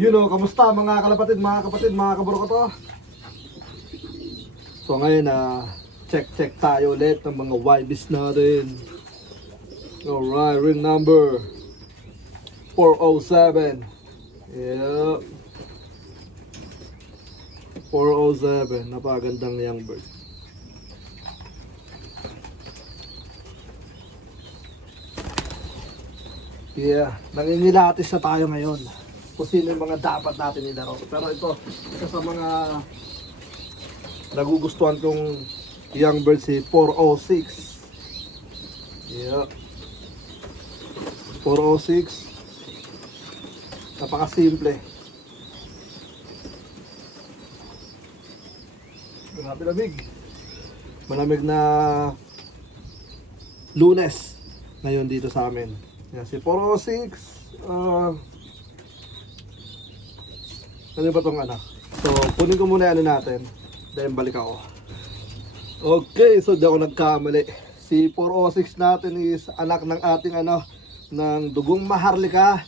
Kamusta mga kalapatid, mga kapatid, mga kaburo ko to? So ngayon check tayo ulit ng mga YBs natin. Alright, ring number 407. Yeah, 407, napakagandang young bird. Yeah, nangingilatis na tayo ngayon kung sino yung mga dapat natin ilaro. Pero ito, isa sa mga nagugustuhan kong young bird si 406. Yeah, 406. Napakasimple. Grabe lamig. Malamig na Lunes ngayon dito sa amin. Yan, si 406. Ano ba tong anak? So, kunin ko muna ano natin. Dahil balik ako. Okay, so di ako nagkamali. Si 406 natin is anak ng ating ng dugong Maharlika.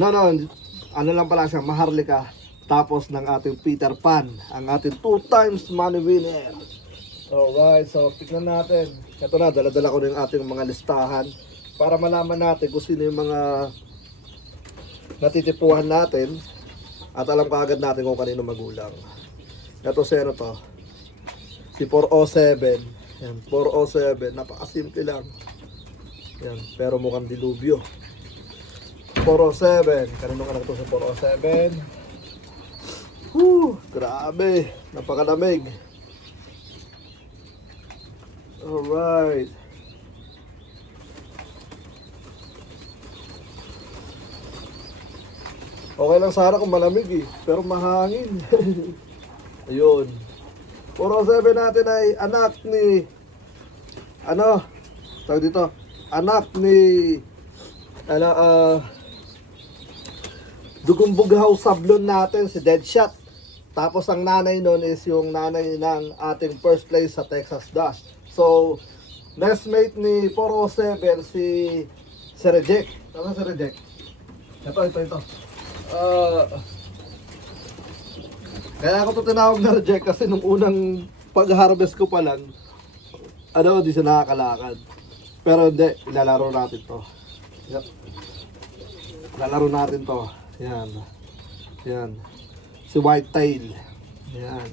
Ano lang pala siya, Maharlika. Tapos ng ating Peter Pan, ang ating 2 times money winner. Alright, so tignan natin. Ito na, dala-dala ko na yung ating mga listahan para malaman natin kung sino yung mga natitipuhan natin at alam kaagad natin kung kanino magulang. Ito si ano to, si 407. Yan, 407, napakasimple lang. Yan, pero mukhang dilubyo. 407, kanino ka nagto sa 407? Grabe, napakalamig. Alright. Okay lang sana kung malamig pero mahangin. Ayun. 407 natin ay anak ni tawag dito, anak ni Dugong Bughaw Sablon natin, si Deadshot. Tapos ang nanay nun is yung nanay ng ating first place sa Texas Dash. So, nestmate ni 407 si Reject. Ano si Reject? Ito. Kaya ako to tinawag na Reject kasi nung unang pag-harvest ko pa lang, di siya nakakalakad. Pero hindi, ilalaro natin to. Yep. Ilalaro natin to. Yan. Si Whitetail. Yan.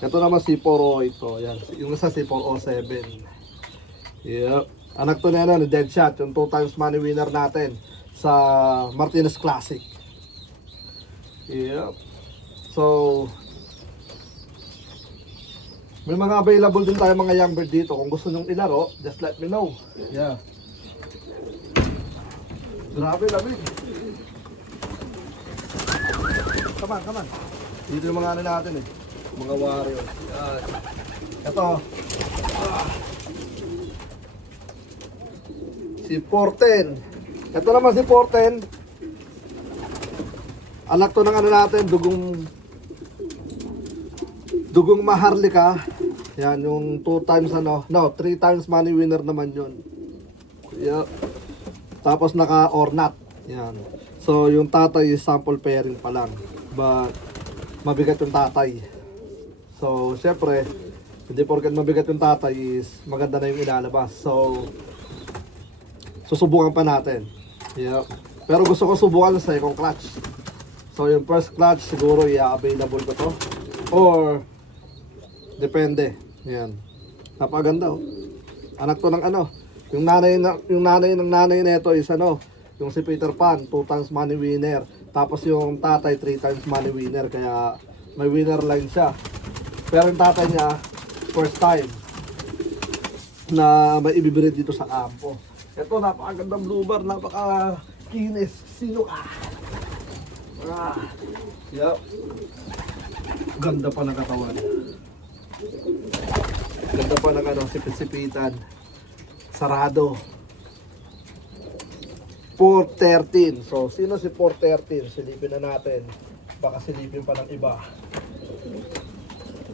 Ito naman si 408 to. Yan. Yung isa si 407. Yep. Anak to na ni Deadshot, yung 2 times money winner natin sa Martinez Classic. Yep. So, may mga available din tayo mga young bird dito. Kung gusto nyong ilaro, just let me know. Yeah. Grabe lamig. Come on. Dito yung mga natin mga warrior. Yan. Ito. Si 410. Ito naman si 410. Anak to ng natin, Dugong Maharlika. Yan, yung 2 times 3 times money winner naman yun. Yeah. Tapos naka-ornat. Yan. So, yung tatay is sample pairing pa lang. But, mabigat yung tatay. So, syempre, hindi porket mabigat yung tatay is maganda na yung ilalabas. So, susubukan pa natin. Yeah. Pero gusto ko subukan sa second clutch. So, yung first clutch siguro i-available ko to. Or, depende. Yan. Napaganda Anak to ng yung nanay ng nanay nito is yung si Peter Pan, 2 times money winner. Tapos yung tatay 3 times money winner, kaya may winner line siya. Pero yung tatay niya first time na may ibibigay dito sa kampo. Ito, napakagandang blue bar, napaka-kinis. Sino ka? Yep. Ganda pa ng katawan. Ganda pa ng sipit-sipitan. Sarado. 413. So, sino si 413? Silipin na natin. Baka silipin pa ng iba.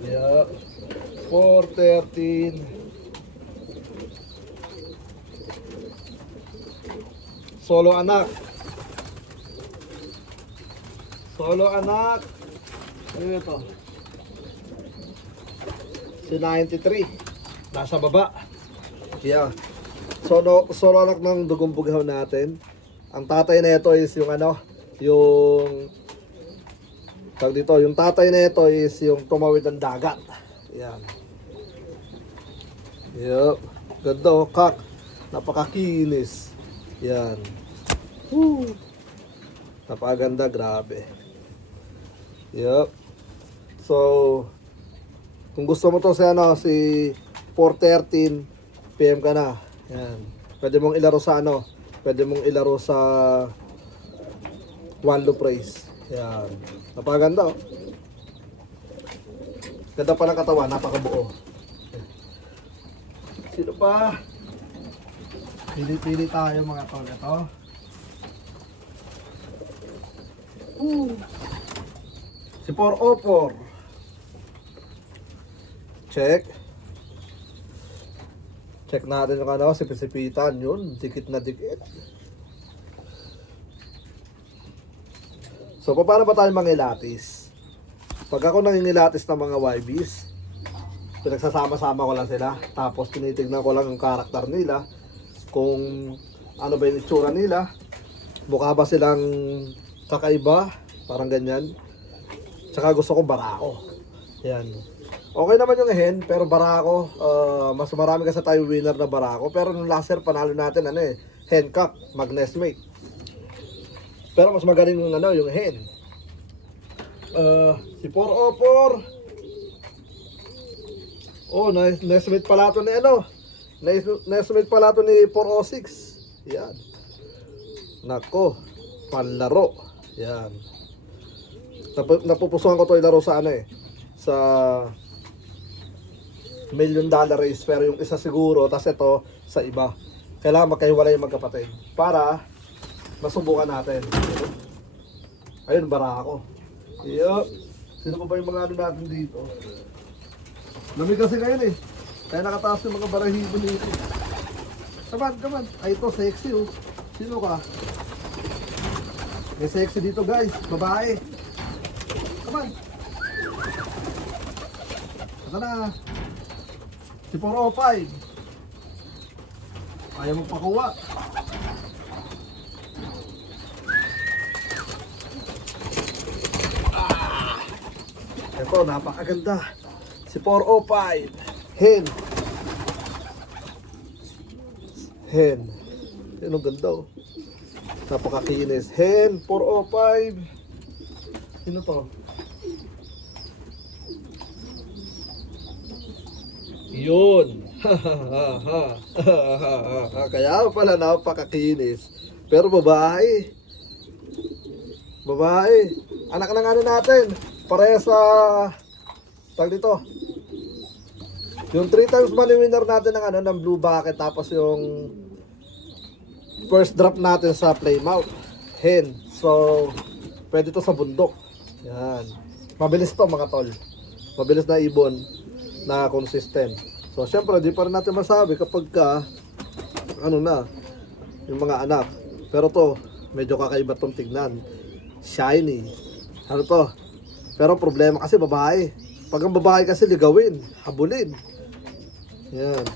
Yeah. 413. Solo anak. Solo anak. Ano ito? Si 93. Nasa baba. Yeah. Solo anak ng dugong bughaw natin. Ang tatay na ito is yung ano, yung tag dito, yung tatay na ito is yung tumawid ng dagat. Yan. Yup. Ganda oh, kak. Napakakinis. Yan. Woo. Napakaganda, grabe. Yup. So, kung gusto mo to si ano, si 4:13 PM ka na. Yan. Pwede mong ilaro sa ano, pwede mong ilaro sa One Loop Race. Yan. Napakaganda oh. Ganda pa ng katawan, napakabuo. Sino pa? Pili-pili tayo mga tol. Ito. Si 404. Check. Check natin yung ano, sipisipitan yun. Dikit na dikit. So, paano ba tayo mangilatis? Pag ako nangingilatis ng mga YBs, pinagsasama-sama ko lang sila. Tapos tinitignan ko lang yung karakter nila. Kung ano ba yung itsura nila. Mukha ba silang kakaiba? Parang ganyan. Tsaka gusto ko barako. Yan. Okay naman yung hen, pero barako. Mas marami kasi tayo winner na barako. Pero nung last year, panalo natin ano hen cup, mag-nestmate. Pero mas magaling yung ano, yung hen. Si 404. Oh, nestmate pala ito ni ano. Nestmate pala ito ni 406. Yan. Nako, panlaro. Yan. Napupusuhan ko ito ilaro sa ano sa $1 million race. Pero yung isa siguro, tas ito sa iba. Kailangan magkahiwalay yung magkapatid. Para masubukan natin. Ayun, bara ako. Yup. Sino pa ba yung mga ano natin dito? Lamig kasi ngayon kaya nakataas yung mga barahibo dito. Come on. Ay, ito, sexy oh. Sino ka? May sexy dito guys. Babae. Come on. Saka na. Si 405. Ayaw mo pakuha. Ito, napakaganda. Si 405. Hen. Yan ang ganda oh. Napakakinis. Hen, 405. Sino to? Yun. Kaya pala napakakinis. Pero babae. Anak ng ano natin. Pareha sa tag dito. Yung 3 times money winner natin ng ano ng blue bucket, tapos yung first drop natin sa Playmount hen. So pwede to sa bundok. Yan. Mabilis to mga tol. Mabilis na ibon na consistent. So syempre di pa rin natin masabi kapag ka ano na yung mga anak. Pero to medyo kakaiba tong tignan. Shiny. Ano to? Pero problema kasi babae. Pag ang babae kasi ligawin, habulin. Yan.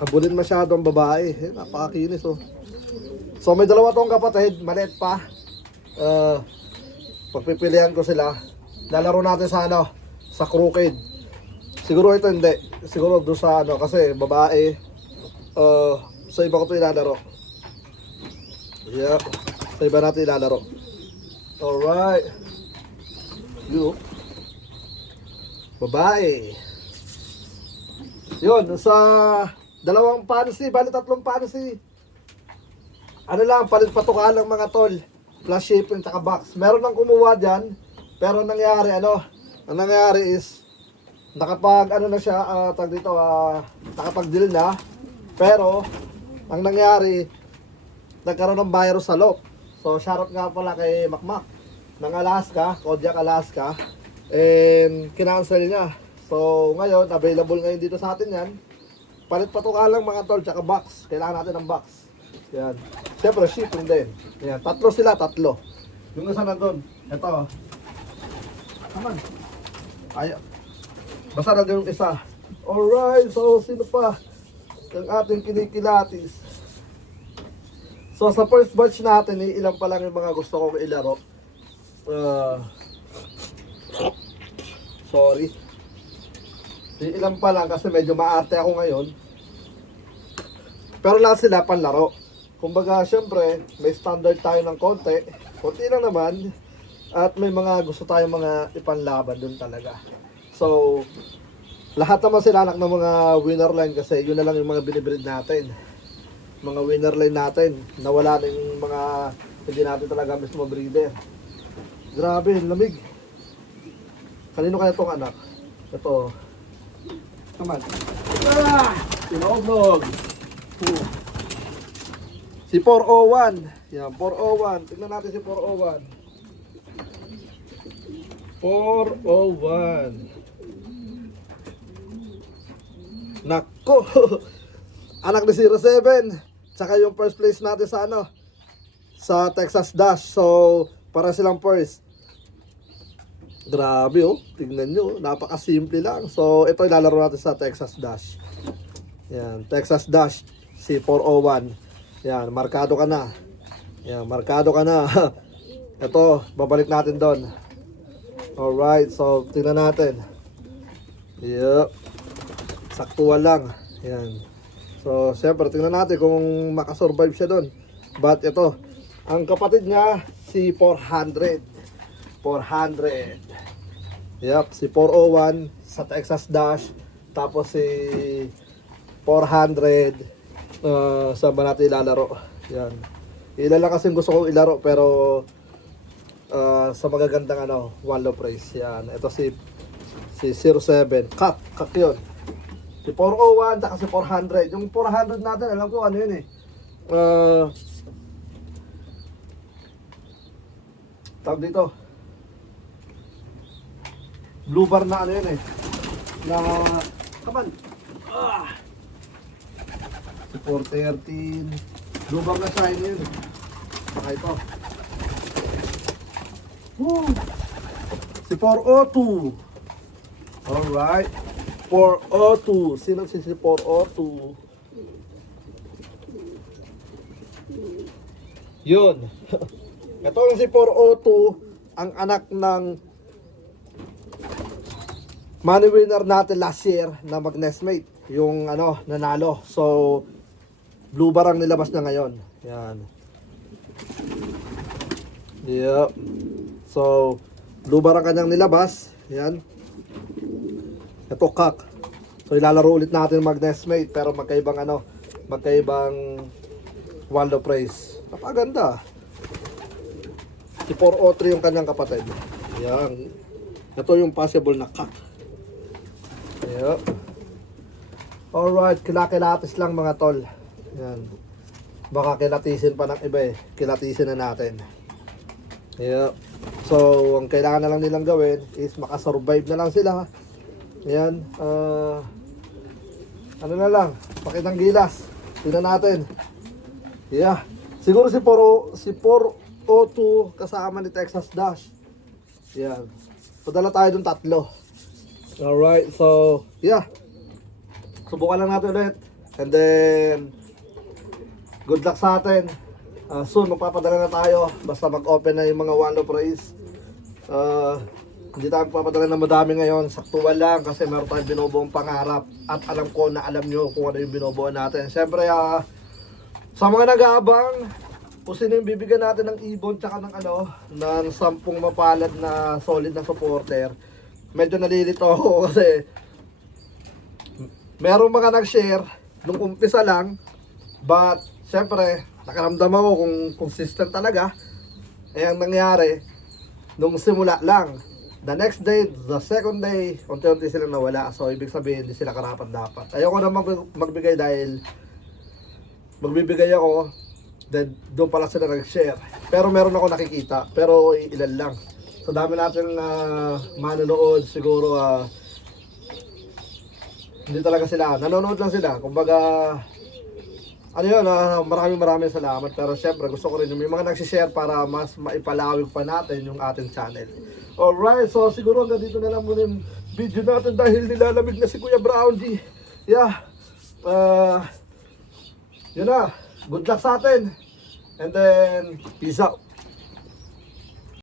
Habulin masyado ang babae. Napakakinis oh. So may dalawa tong kapatid, maliit pa. Pagpipilihan ko sila. Lalaro natin sa ano, sa crooked. Siguro ito hindi. Siguro doon sa ano, kasi babae. Sa iba ko ito ilalaro. Yep. Sa iba natin ilalaro. Alright. You. Babae. Yun, sa dalawang fantasy, bali 3 fantasy. Ano lang, palit patuka lang mga tol. Plus shipping, tsaka box. Meron nang kumuha dyan. Pero nangyari, ang nangyari is, nakapag, ano na siya, tag dito, nakapag-deal na. Pero, ang nangyari, nagkaroon ng virus sa loob. So, shoutout nga pala kay Makmak ng Alaska, Kodiak, Alaska. And kinancel niya. So ngayon, available ngayon dito sa atin yan. Palit patuka lang mga tol, tsaka box. Kailangan natin ng box. Yan. Siyempre shipping din. Yan. 3 sila. Yung isa nandun. Ito. Naman. Ay. Basta nandun yung isa. Alright, so sino pa? Yung ating kinikilatis. So sa first batch natin, ilan pa lang yung mga gusto kong ilaro. Sorry. Ilan pa lang kasi medyo maarte ako ngayon. Pero lahat sila panlaro. Kumbaga, syempre, may standard tayo ng konti. Konti lang naman. At may mga gusto tayong mga ipanlaban dun talaga. So, lahat naman sila anak ng mga winner line kasi yun na lang yung mga binibreed natin. Mga winner line natin. Nawala na yung mga hindi natin talaga mismo breeder. Grabe, lamig. Kanino kaya itong anak? Ito. Naman. Ah! Sinog-nog. Si 401. Yan, 401. Tignan natin si 401. 401. Nako. Anak ni 07. Tsaka yung first place natin sa ano? Sa Texas Dash. So, para silang first. Grabe oh. Tignan nyo. Napaka-simple lang. So, ito ilalaro natin sa Texas Dash. Yan. Texas Dash. Si 401. Yan. Markado ka na. Yan. Markado ka na. Ito. Babalik natin doon. Alright. So, tingnan natin. Yup. Saktuan lang. Yan. So, siyempre, tingnan natin kung makasurvive siya doon. But ito. Ang kapatid niya, si 400. 400. Yup. Si 401 sa Texas Dash. Tapos si 400 saan ba natin ilalaro. Yan. Ilan lang kasi gusto kong ilaro pero sa magagandang ano, one low price. Yan. Ito si 07. Kak yun. Si 401 at si 400. Yung 400 natin, alam ko ano yun eh. Tawag dito. Blue bar na ano yun eh. Na, kapan. Si 413. Blue bar na shine yun. Baka ito. Woo! Si 402. Alright. 402. Sino si 402? Yun. Ito yung si 402. Ang anak ng money winner natin last year na mag-nestmate. Yung ano, nanalo. So, blue bar ang nilabas na ngayon. Yan. Yep. So, blue bar ang kanyang nilabas. Yan. Ito, kak. So, ilalaro ulit natin mag-nestmate. Pero magkaibang ano, magkaibang one low price. Napaganda. Si 403 yung kanyang kapatid. Yan. Ito yung possible na kak. Yep. Alright, kilakilatis lang mga tol. Yan. Baka kilatisin pa ng iba eh. Kilatisin na natin. Yep. So, ang kailangan na lang nilang gawin is makasurvive na lang sila. Yan. Ano na lang, pakitang gilas. Tingnan natin. Yeah. Siguro si 402 kasama ni Texas Dash. Yan. Padala tayo dun 3. Alright, so, yeah. Subukan lang natin ulit. And then, good luck sa atin. Soon, magpapadala na tayo. Basta mag-open na yung mga one low price. Hindi tayo magpapadala na madami ngayon. Saktuan lang kasi meron tayong binubuong pangarap. At alam ko na alam nyo kung ano yung binubuo natin. Siyempre, sa mga nag-aabang, kung sino yung bibigyan natin ng ibon tsaka ng ano, ng 10 mapalad na solid na supporter. Medyo nalilito ako kasi merong mga nag-share nung umpisa lang, but syempre nakaramdam ako kung consistent talaga. Eh ang nangyari nung simula lang, the next day, the second day, unti-unti silang nawala. So ibig sabihin hindi sila karapat dapat. Ayoko na magbigay dahil magbibigay ako, then doon pala sila nag-share. Pero meron ako nakikita, pero ilan lang. So dami natin manonood siguro. Hindi talaga sila, nanonood lang sila. Kumbaga, ano yun, maraming salamat. Pero syempre, gusto ko rin yung may mga nagsishare para mas maipalawig pa natin yung ating channel. Alright, so siguro hanggang dito na lang muna yung video natin dahil nilalamig na si Kuya Brownie. Yeah. Yun na. Good luck sa atin. And then, peace out.